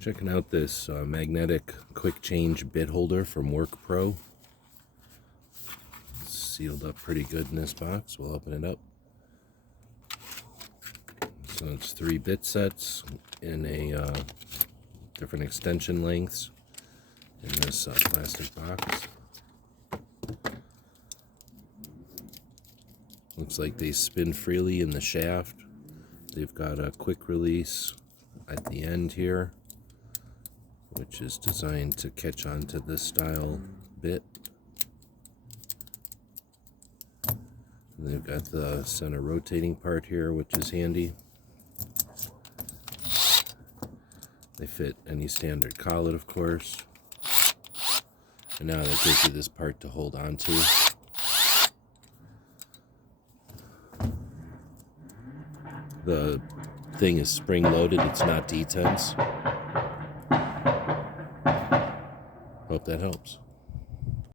Checking out this magnetic quick change bit holder from WorkPro. It's sealed up pretty good in this box. We'll open it up. So it's 3 bit sets in a different extension lengths in this plastic box. Looks like they spin freely in the shaft. They've got a quick release at the end here, which is designed to catch on to this style bit. And they've got the center rotating part here, which is handy. They fit any standard collet, of course. And now that gives you this part to hold on to. The thing is spring-loaded, it's not detents. Hope that helps.